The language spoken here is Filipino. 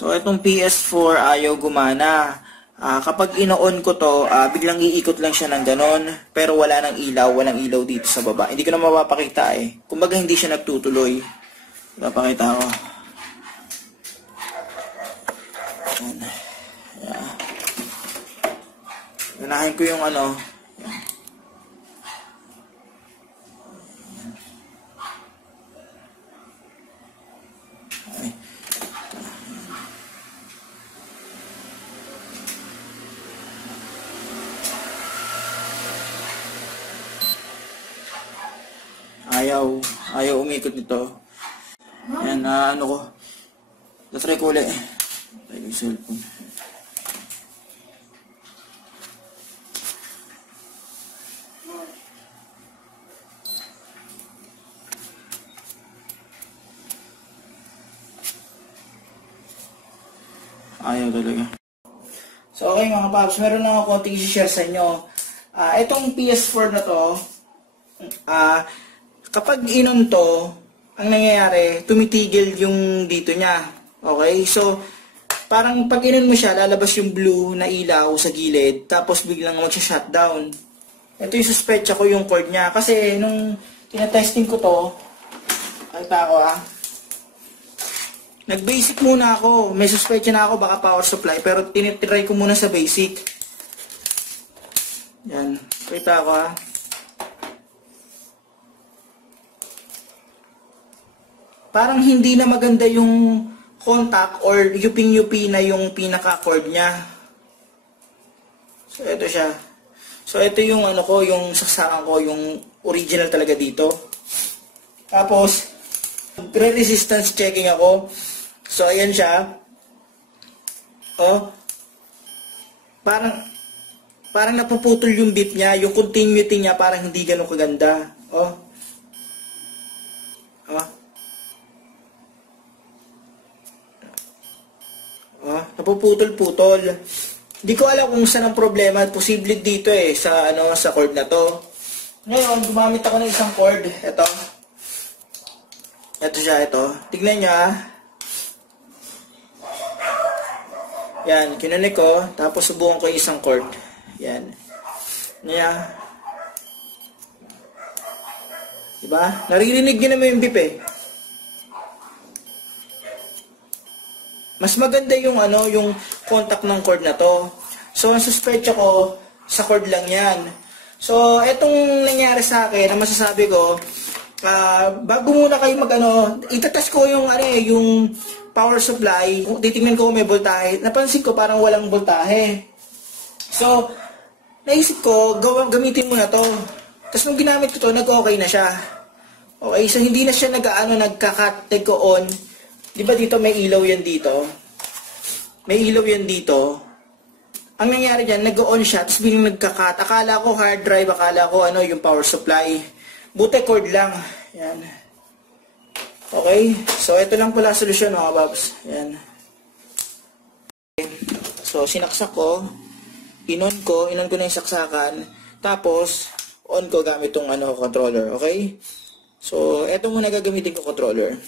So, itong PS4 ayaw gumana. Kapag ino-on ko to, biglang iikot lang siya ng ganon. Pero wala nang ilaw, walang ilaw dito sa baba. Hindi ko na mapapakita eh. Kumbaga hindi siya nagtutuloy. Papakita ko. Unahin ko yung ano. Ayaw umikot nito. Ayan, ano ko. Natry ko ulit. Try ko yung cellphone. Ayaw talaga. So, okay mga paps, meron lang ako konting i-share sa inyo. Itong PS4 na to, kapag inon to, ang nangyayari, tumitigil yung dito niya. Okay? So, parang pag inon mo siya, lalabas yung blue na ilaw sa gilid, tapos biglang mag-shutdown. Ito yung suspecha ko yung cord niya. Kasi, nung tinatesting ko to, kita ko nag-basic muna ako. May suspecha na ako, baka power supply, pero tinitry ko muna sa basic. Yan. Kita ko parang hindi na maganda yung contact or yuping-yupi na yung pinaka-cord niya. So, ito siya. So, ito yung ano ko, yung saksakan ko, yung original talaga dito. Tapos, pre-resistance checking ako. So, ayan siya. Oh. Parang napuputol yung bit niya, yung continuity niya parang hindi ganun kaganda. Oh. Oh. Napuputol-putol. Hindi ko alam kung saan ang problema. Posible dito sa sa cord na to. Ngayon, gumamit ako ng isang cord. Ito. Ito siya, ito. Tignan niyo Yan, kinunik ko. Tapos subukan ko yung isang cord. Yan. Diba? Naririnig niyo naman yung beep Mas maganda yung yung contact ng cord na to. So, ang suspecha ko, sa cord lang yan. So, etong nangyari sa akin, ang masasabi ko, bago muna kayo itatest ko yung yung power supply. Titingnan ko kung may voltahe. Napansin ko parang walang voltahe. So, naisip ko, gamitin mo na to. Tapos nung ginamit ko to, nag-okay na siya. Okay, so hindi na siya nagka-cut, nag-on. Di ba dito may ilaw yan dito? May ilaw yan dito. Ang nangyari dyan, nag-on siya, tapos biglang nagka-cut. Akala ko hard drive, akala ko yung power supply. Buti cord lang. Yan. Okay, so ito lang pala solusyon mga babs. Yan. Okay. So sinaksak ko, inon ko na yung saksakan, tapos on ko gamit tong controller, okay? So ito muna gagamitin ko controller.